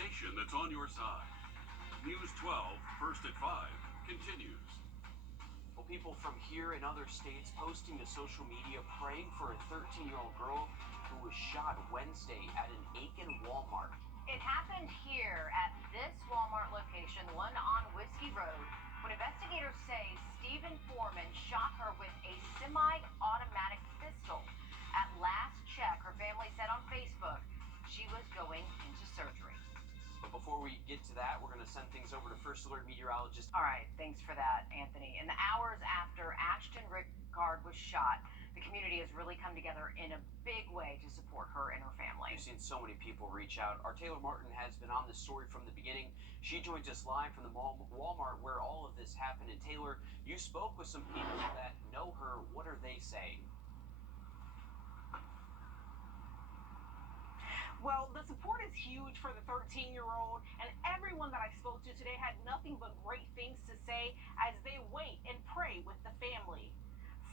station that's on your side. News 12, first at 5, continues. Well, people from here and other states posting to social media praying for a 13-year-old girl who was shot Wednesday at an Aiken Walmart. It happened here at this Walmart location, one on Whiskey Road, when investigators say Stephen Foreman shot her with a semi-automatic pistol. At last check, her family said on Facebook she was going into surgery. But before we get to that, we're going to send things over to First Alert meteorologist. All right, thanks for that, Anthony. In the hours after Ashton Rickard was shot, the community has really come together in a big way to support her and her family. We've seen so many people reach out. Our Taylor Martin has been on this story from the beginning. She joins us live from the Walmart where all of this happened. And Taylor, you spoke with some people that know her. What are they saying? Well, the support is huge for the 13-year-old, and everyone that I spoke to today had nothing but great things to say as they wait and pray with the family.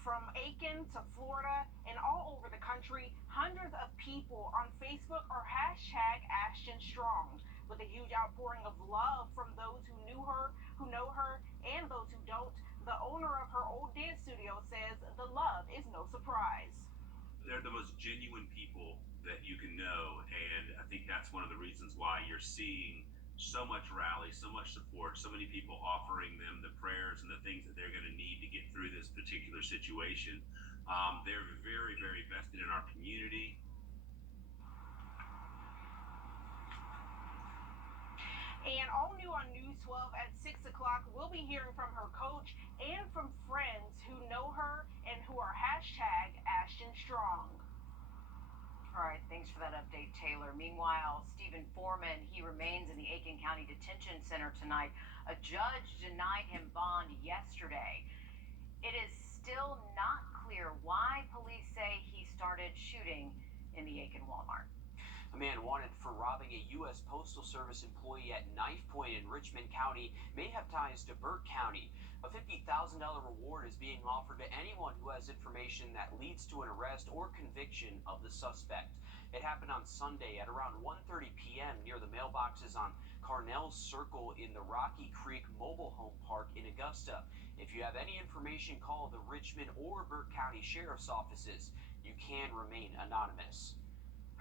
From Aiken to Florida and all over the country, hundreds of people on Facebook are #AshtonStrong, with a huge outpouring of love from those who knew her, who know her, and those who don't. The owner of her old dance studio says the love is no surprise. They're the most genuine people that you can know, and I think that's one of the reasons why you're seeing so much rally, so much support, so many people offering them the prayers and the things that they're going to need to get through this particular situation. They're very, very vested in our community. And all new on News 12 at 6 o'clock, we'll be hearing from her coach and from friends who know her and who are #AshtonStrong. All right, thanks for that update, Taylor. Meanwhile, Stephen Foreman, he remains in the Aiken County Detention Center tonight. A judge denied him bond yesterday. It is still not clear why police say he started shooting in the Aiken Walmart. A man wanted for robbing a U.S. Postal Service employee at Knife Point in Richmond County may have ties to Burke County. A $50,000 reward is being offered to anyone who has information that leads to an arrest or conviction of the suspect. It happened on Sunday at around 1:30 p.m. near the mailboxes on Carnell's Circle in the Rocky Creek Mobile Home Park in Augusta. If you have any information, call the Richmond or Burke County Sheriff's offices. You can remain anonymous.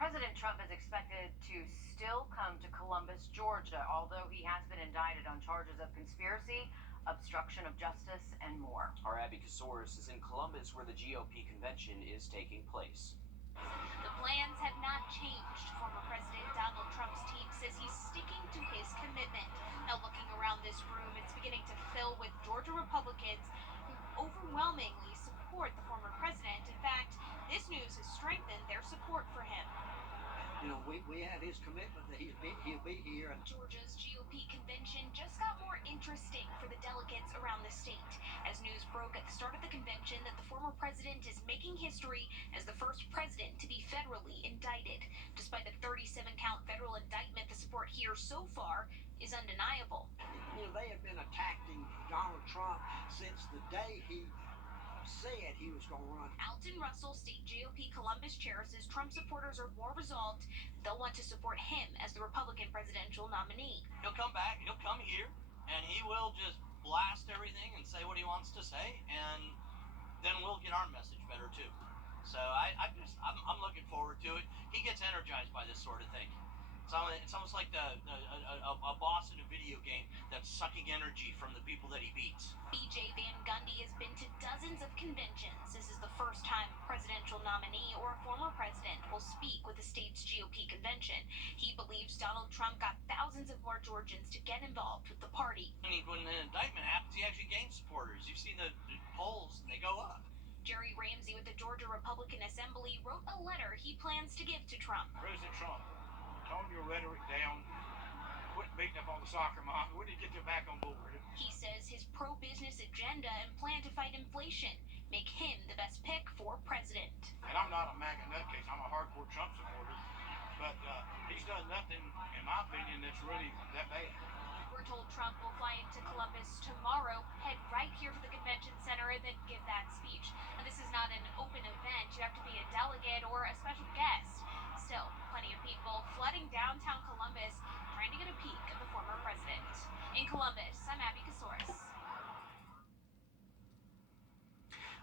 President Trump is expected to still come to Columbus, Georgia, although he has been indicted on charges of conspiracy, obstruction of justice, and more. Our Abby Kasoris is in Columbus, where the GOP convention is taking place. The plans have not changed. Former President Donald Trump's team says he's sticking to his commitment. Now, looking around this room, it's beginning to fill with Georgia Republicans who overwhelmingly support the former president. In fact, this news has strengthened their support for him. You know, we had his commitment that he'll be here. Georgia's GOP convention just got more interesting for the delegates around the state as news broke at the start of the convention that the former president is making history as the first president to be federally indicted. Despite the 37-count federal indictment, the support here so far is undeniable. You know, they have been attacking Donald Trump since the day he said he was going to run. Alton Russell, state GOP Columbus chair, says Trump supporters are more resolved. They'll want to support him as the Republican presidential nominee. He'll come back, he'll come here, and he will just blast everything and say what he wants to say, and then we'll get our message better too. So I'm looking forward to it. He gets energized by this sort of thing. It's almost like a boss in a video game that's sucking energy from the people that he beats. BJ Van Gundy has been to dozens of conventions. This is the first time a presidential nominee or a former president will speak with the state's GOP convention. He believes Donald Trump got thousands of more Georgians to get involved with the party. I mean, when an indictment happens, he actually gains supporters. You've seen the polls, and they go up. Jerry Ramsey with the Georgia Republican Assembly wrote a letter he plans to give to Trump. President Trump, tone your rhetoric down. Quit beating up on the soccer mom. We need to get you back on board. He says his pro-business agenda and plan to fight inflation make him the best pick for president. And I'm not a MAGA nutcase. I'm a hardcore Trump supporter. But he's done nothing, in my opinion, that's really that bad. We're told Trump will fly into Columbus tomorrow, head right here to the convention center, and then give that speech. Now, this is not an open event. You have to be a delegate or a special guest. Still, plenty of people flooding downtown Columbus, trying to get In Columbus, I'm Abby Kasoris.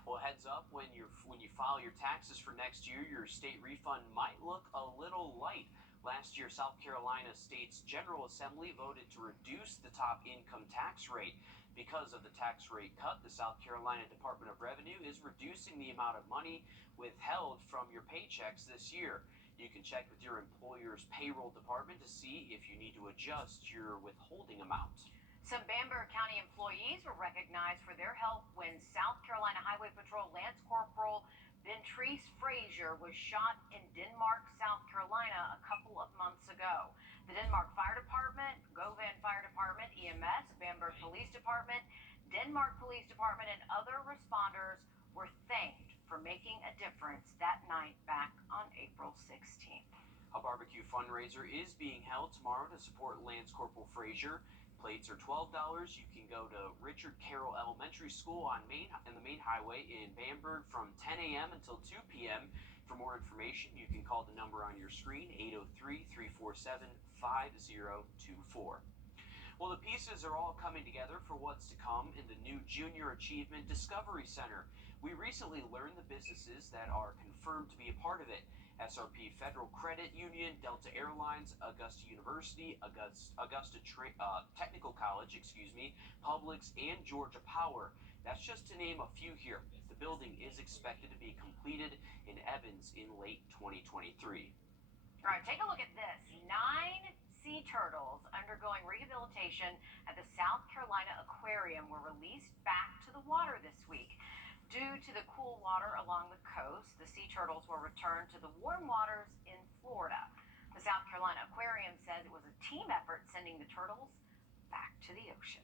Well, heads up, when you file your taxes for next year, your state refund might look a little light. Last year, South Carolina State's General Assembly voted to reduce the top income tax rate. Because of the tax rate cut, the South Carolina Department of Revenue is reducing the amount of money withheld from your paychecks this year. You can check with your employer's payroll department to see if you need to adjust your withholding amount. Some Bamberg County employees were recognized for their help when South Carolina Highway Patrol Lance Corporal Ventrice Frazier was shot in Denmark, South Carolina a couple of months ago. The Denmark Fire Department, Govan Fire Department, EMS, Bamberg Police Department, Denmark Police Department, and other responders were thanked for making a difference that night back on April 16th. A barbecue fundraiser is being held tomorrow to support Lance Corporal Frazier. Plates are $12. You can go to Richard Carroll Elementary School on the main highway in Bamberg from 10 a.m. until 2 p.m. For more information, you can call the number on your screen, 803-347-5024. Well, the pieces are all coming together for what's to come in the new Junior Achievement Discovery Center. We recently learned the businesses that are confirmed to be a part of it. SRP Federal Credit Union, Delta Airlines, Augusta University, Augusta Technical College, Publix, and Georgia Power. That's just to name a few here. The building is expected to be completed in Evans in late 2023. All right, take a look at this. 9 sea turtles undergoing rehabilitation at the South Carolina Aquarium were released back to the water this week. Due to the cool water along the coast, the sea turtles were returned to the warm waters in Florida. The South Carolina Aquarium says it was a team effort sending the turtles back to the ocean.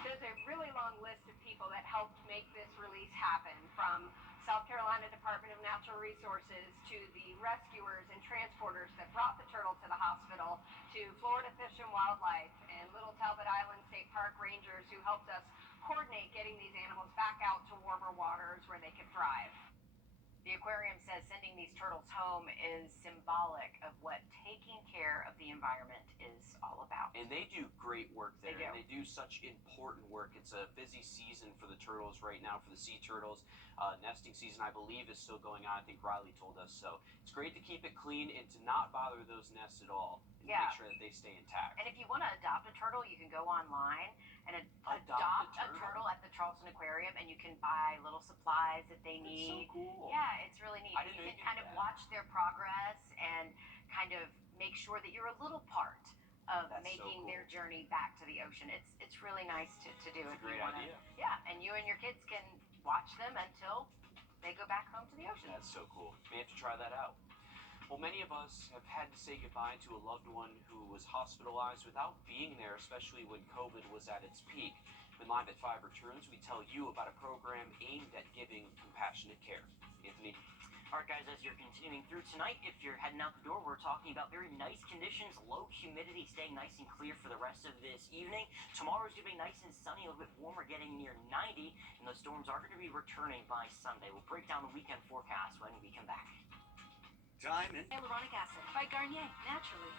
There's a really long list of people that helped make this release happen, from South Carolina Department of Natural Resources to the rescuers and transporters that brought the turtle to the hospital, to Florida Fish and Wildlife and Little Talbot Island State Park rangers who helped us coordinate getting these animals back out to warmer waters where they could thrive. The aquarium says sending these turtles home is symbolic of what taking care of the environment is all about. And they do great work there. They do. And they do such important work. It's a busy season for the turtles right now, for the sea turtles. Nesting season, I believe, is still going on. I think Riley told us so. It's great to keep it clean and to not bother those nests at all. And Yeah. make sure that they stay intact. And if you want to adopt a turtle, you can go online and adopt a turtle at the Charleston Aquarium, and you can buy little supplies that they need. That's so cool. Yeah, it's really neat. I didn't know You you can kind did of that. watch their progress and kind of make sure that you're a little part of That's so making cool. their journey back to the ocean. It's really nice to do. It's a if great you wanna, idea. Yeah, and you and your kids can watch them until they go back home to the ocean. That's so cool. May have to try that out. Well, many of us have had to say goodbye to a loved one who was hospitalized without being there, especially when COVID was at its peak. When Live at 5 returns, we tell you about a program aimed at giving compassionate care. Anthony? All right, guys, as you're continuing through tonight, if you're heading out the door, we're talking about very nice conditions, low humidity, staying nice and clear for the rest of this evening. Tomorrow's going to be nice and sunny, a little bit warmer, getting near 90, and those storms are going to be returning by Sunday. We'll break down the weekend forecast when we come back. Time in. Hyaluronic acid by Garnier, naturally.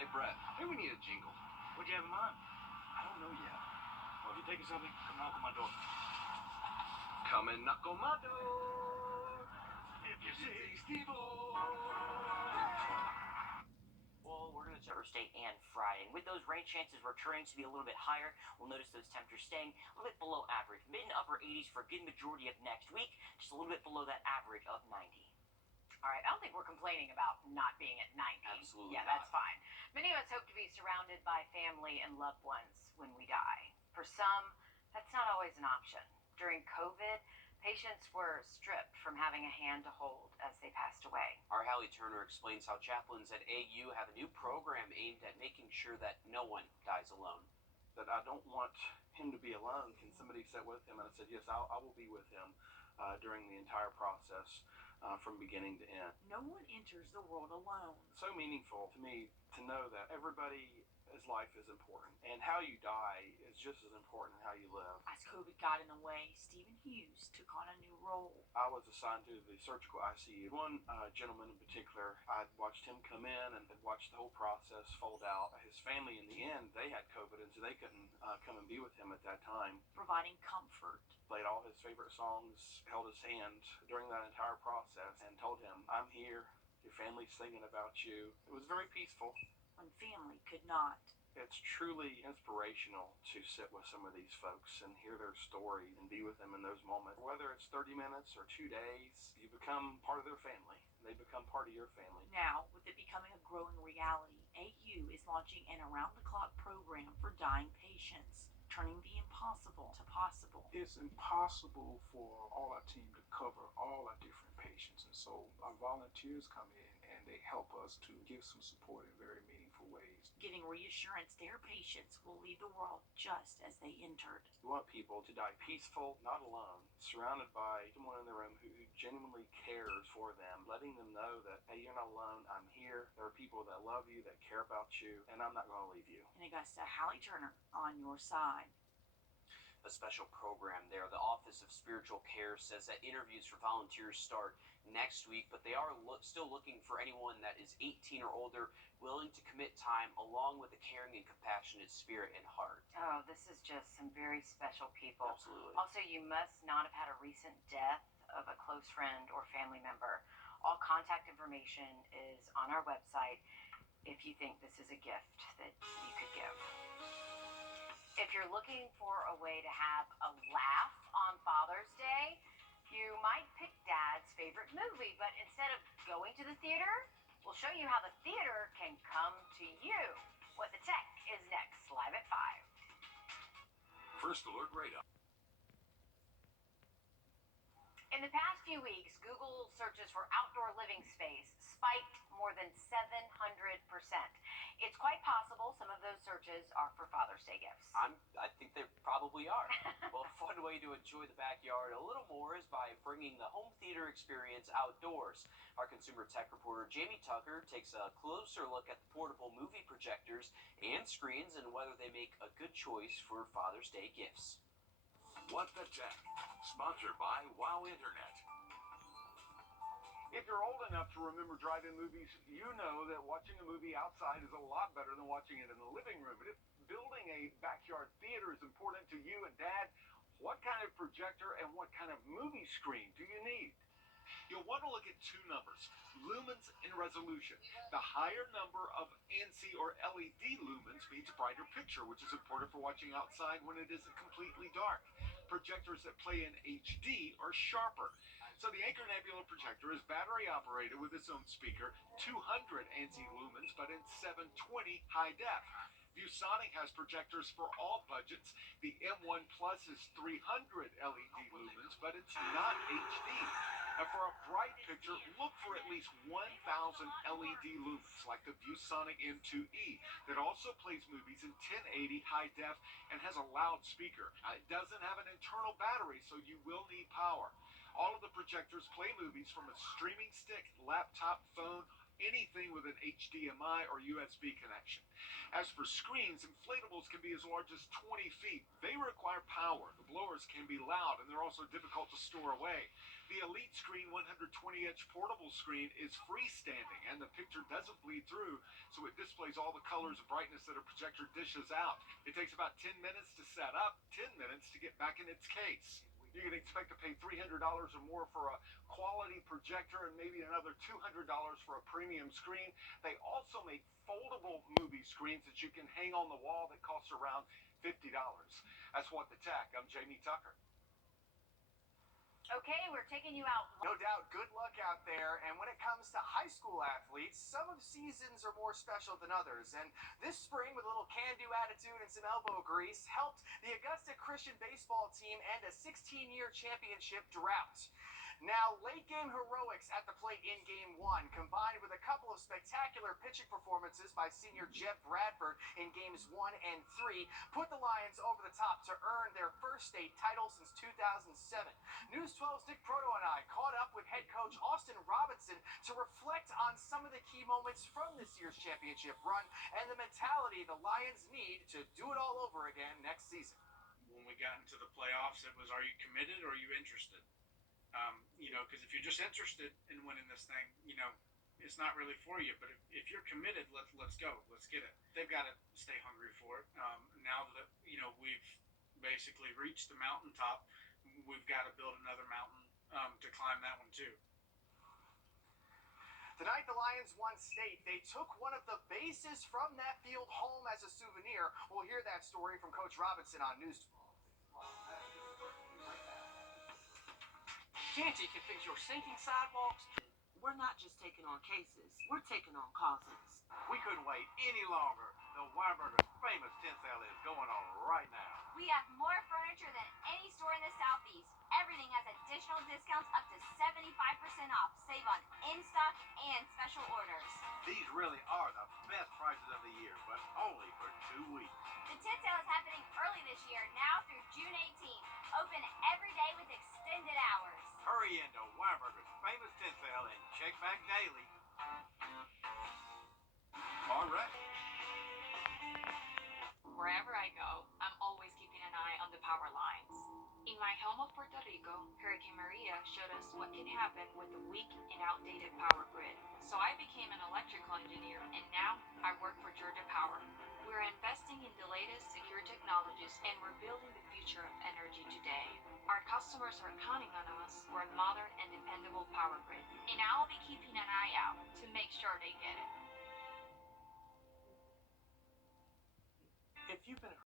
Hey, Brett, I think we need a jingle. What'd you have in mind? I don't know yet. Well, if you're taking something, come knock on my door. Come and knock on my door. If you see Steve-O. Well, we're going to check Thursday and Friday. And with those rain chances returning to be a little bit higher, we'll notice those temperatures staying a little bit below average. Mid and upper 80s for a good majority of next week, just a little bit below that average of 90. All right, I don't think we're complaining about not being at 90. Absolutely Yeah, not. that's fine. Many of us hope to be surrounded by family and loved ones when we die. For some, that's not always an option. During COVID, patients were stripped from having a hand to hold as they passed away. Our Hallie Turner explains how chaplains at AU have a new program aimed at making sure that no one dies alone. That I don't want him to be alone. Can somebody sit with him? And I said, yes, I will be with him during the entire process from beginning to end. No one enters the world alone. So meaningful to me to know that everybody as life is important. And how you die is just as important as how you live. As COVID got in the way, Stephen Hughes took on a new role. I was assigned to the surgical ICU. One gentleman in particular, I'd watched him come in and had watched the whole process fold out. His family, in the end, they had COVID, and so they couldn't come and be with him at that time. Providing comfort. Played all his favorite songs, held his hand during that entire process, and told him, "I'm here. Your family's thinking about you." It was very peaceful. When family could not. It's truly inspirational to sit with some of these folks and hear their story and be with them in those moments. Whether it's 30 minutes or 2 days, you become part of their family. They become part of your family. Now, with it becoming a growing reality, AU is launching an around-the-clock program for dying patients, turning the impossible to possible. It's impossible for all our team to cover all our different patients, and so our volunteers come in and they help us to give some support in very meaningful ways. Giving reassurance their patients will leave the world just as they entered. We want people to die peaceful, not alone, surrounded by someone in the room who genuinely cares for them, letting them know that, hey, you're not alone, I'm here, there are people that love you, that care about you, and I'm not going to leave you. In Augusta, Hallie Turner on your side. A special program there. The Office of Spiritual Care says that interviews for volunteers start next week, but they are still looking for anyone that is 18 or older, willing to commit time, along with a caring and compassionate spirit and heart. Oh, this is just some very special people. Absolutely. Also, you must not have had a recent death of a close friend or family member. All contact information is on our website if you think this is a gift that you could give. If you're looking for a way to have a laugh on Father's Day, you might pick Dad's favorite movie, but instead of going to the theater, we'll show you how the theater can come to you. What the Tech is next, live at 5. First Alert Radar. In the past few weeks, Google searches for outdoor living space spiked more than 700%. It's quite possible some of those searches are for Father's Day gifts. I think they probably are. Well, a fun way to enjoy the backyard a little more is by bringing the home theater experience outdoors. Our consumer tech reporter Jamie Tucker takes a closer look at the portable movie projectors and screens and whether they make a good choice for Father's Day gifts. What the Tech, sponsored by Wow Internet. If you're old enough to remember drive-in movies, you know that watching a movie outside is a lot better than watching it in the living room. But if building a backyard theater is important to you and Dad, what kind of projector and what kind of movie screen do you need? You'll want to look at two numbers, lumens and resolution. The higher number of ANSI or LED lumens means brighter picture, which is important for watching outside when it isn't completely dark. Projectors that play in HD are sharper. So the Anchor Nebula projector is battery operated with its own speaker, 200 ANSI lumens, but in 720 high def. ViewSonic has projectors for all budgets. The M1 Plus is 300 LED lumens, but it's not HD. And for a bright picture, look for at least 1,000 LED lumens, like the ViewSonic M2E, that also plays movies in 1080 high def and has a loud speaker. It doesn't have an internal battery, so you will need power. All of the projectors play movies from a streaming stick, laptop, phone, anything with an HDMI or USB connection. As for screens, inflatables can be as large as 20 feet. They require power. The blowers can be loud, and they're also difficult to store away. The Elite Screen 120-inch portable screen is freestanding, and the picture doesn't bleed through, so it displays all the colors and brightness that a projector dishes out. It takes about 10 minutes to set up, 10 minutes to get back in its case. You can expect to pay $300 or more for a quality projector and maybe another $200 for a premium screen. They also make foldable movie screens that you can hang on the wall that cost around $50. That's What the Tech. I'm Jamie Tucker. Okay, we're taking you out. No doubt, good luck out there. And when it comes to high school athletes, some of seasons are more special than others. And this spring, with a little can-do attitude and some elbow grease, helped the Augusta Christian baseball team end a 16-year championship drought. Now, late game heroics at the plate in game one, combined with a couple of spectacular pitching performances by senior Jeff Bradford in games 1 and 3, put the Lions over the top to earn their first state title since 2007. News 12's Dick Proto and I caught up with head coach Austin Robinson to reflect on some of the key moments from this year's championship run and the mentality the Lions need to do it all over again next season. When we got into the playoffs, it was, are you committed or are you interested? Because if you're just interested in winning this thing, it's not really for you. But if you're committed, let's go. Let's get it. They've got to stay hungry for it. Now that, we've basically reached the mountaintop, we've got to build another mountain to climb that one too. Tonight, the Lions won state. They took one of the bases from that field home as a souvenir. We'll hear that story from Coach Robinson on News 12. Canty can fix your sinking sidewalks. We're not just taking on cases, we're taking on causes. We couldn't wait any longer. The Wrdw's famous tent sale is going on right now. We have more furniture than any store in the Southeast. Everything has additional discounts up to 75% off. Save on in-stock and special orders. These really are the best prices of the year, but only for 2 weeks. The tent sale is happening early this year, now through June 18th. Open every day with extended hours. Hurry into Wrdw's famous tent sale and check back daily. All right. Wherever I go, I'm always keeping an eye on the power lines. In my home of Puerto Rico, Hurricane Maria showed us what can happen with a weak and outdated power grid. So I became an electrical engineer, and now I work for Georgia Power. We're investing in the latest secure technologies, and we're building the future of energy today. Our customers are counting on us for a modern and dependable power grid, and I'll be keeping an eye out to make sure they get it. If you've been